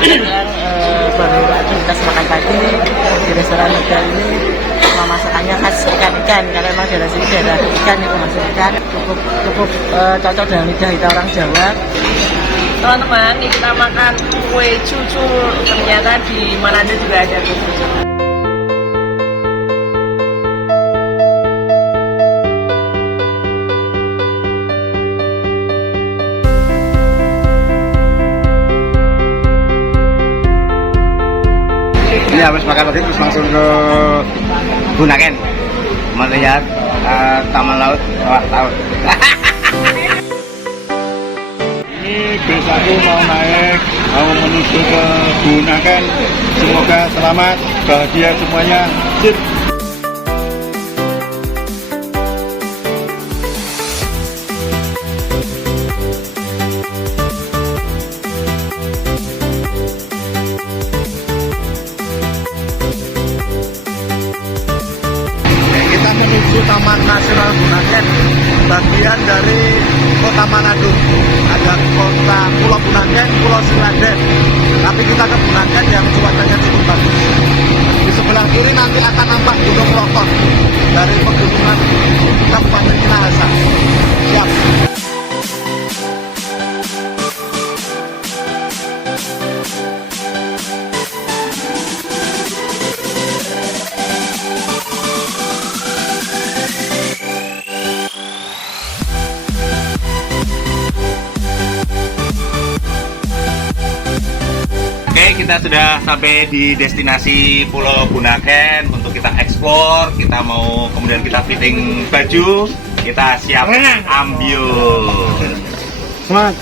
sekarang baru aktivitas makan pagi di restoran hotel ini. Masakannya khas ikan-ikan karena memang daerah sini daerah ikan itu masuk ikan cukup cocok dengan lidah kita orang Jawa. Teman-teman, ini kita makan kue cucur, ternyata di Manado juga ada kue cucur. Ini habis makan tadi terus langsung ke Bunaken melihat taman laut bawah laut. Ini besaku mau naik, mau menuju ke Bunaken. Semoga selamat, bahagia semuanya. Sip. Kita menuju Taman Nasional Bunaken, bagian dari Kota Manado. Ada kota Pulau Bunaken, Pulau Seladen. Tapi kita ke Bunaken yang cuacanya cukup bagus. Di sebelah kiri nanti akan nampak Gunung Lokon dari pegunungan Kabupaten Minahasa. Siap. Oke, kita sudah sampai di destinasi Pulau Bunaken untuk kita explore. Kita mau kemudian kita fitting baju, kita siap ambil. Semangat.